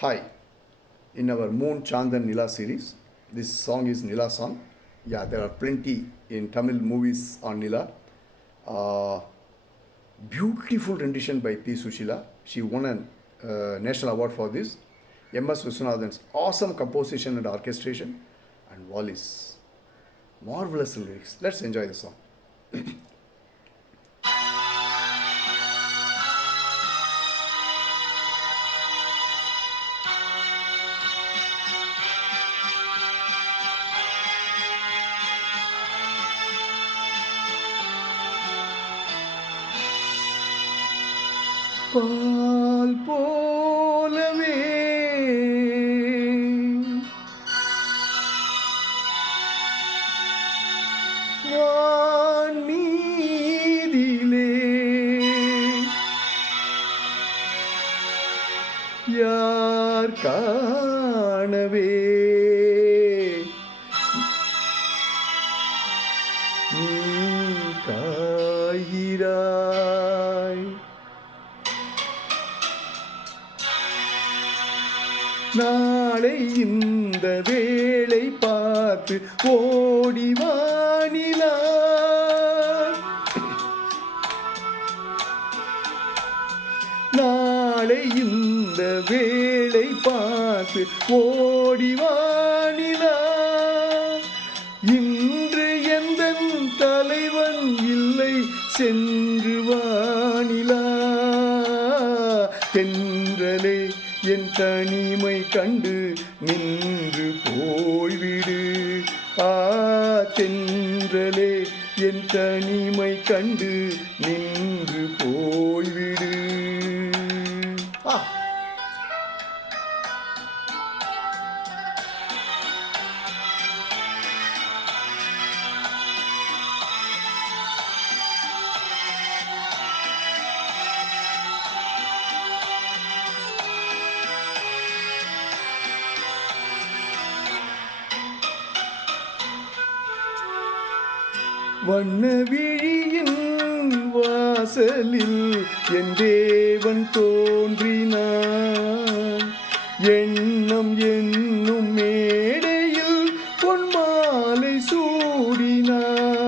Hi, in our Moon, Chand and Nila series, this song is Nila song. Yeah, there are plenty in Tamil movies on Nila. Uh, Beautiful rendition by P. Sushila. She won a national award for this. M.S. Viswanathan's awesome composition and orchestration, and Wallis. Marvelous lyrics. Let's enjoy the song. பால் போலவே வானீதிலே யார் காணவே நீ காய்கிறாய். நாளை இந்த வேளை பார்த்து ஓடி வானிலா. நாளை இந்த வேளை பார்த்து ஓடி வானிலா. இன்று எந்தன் தலைவன் இல்லை சென்று வானிலா. தென்றலே என் தனிமை கண்டு நின்று போய்விடு. தென்றலே என் தனிமை கண்டு நின்று போய்விடு. வண்ண விழியின் வாசலில் என் தேவன் தோன்றினான். எண்ணம் என்னும் மேடையில் பொன்மாலை சூடினான்.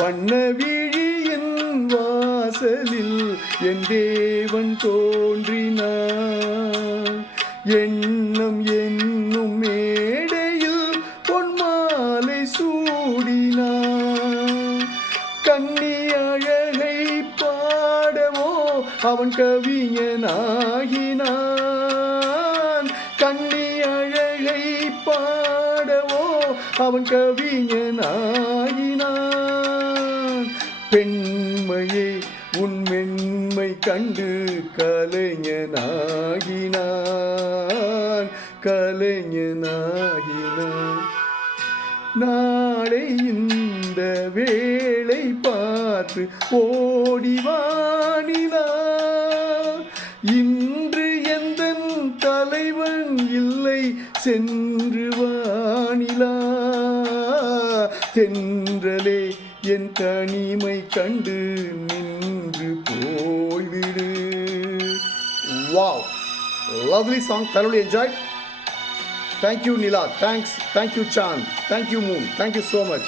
வண்ண விழியின் வாசலில் என் தேவன் தோன்றினான். எண்ணம் என்னும் மேடையில் பொன்மாலை சூடினான். கண்ணி அழகை பாடவோ அவன் கவிஞனாகினான். கண்ணி அழகை பாடவோ அவன் கவிஞனாகினான். பெண்மையே உன் மென்மை கண்டு கலைஞனாகினான். கலைஞனாகினான். நாளை இந்த வேளை பார்த்து ஓடி வானிலா. இன்று எந்தன் தலைவன் இல்லை சென்று வானிலா. தென்றலே என் தனிமை கண்டு நின்று போய்விடு. Wow, lovely song, thoroughly enjoyed. Thank you, Nila. Thank you, Chand. Thank you, Moon. Thank you so much.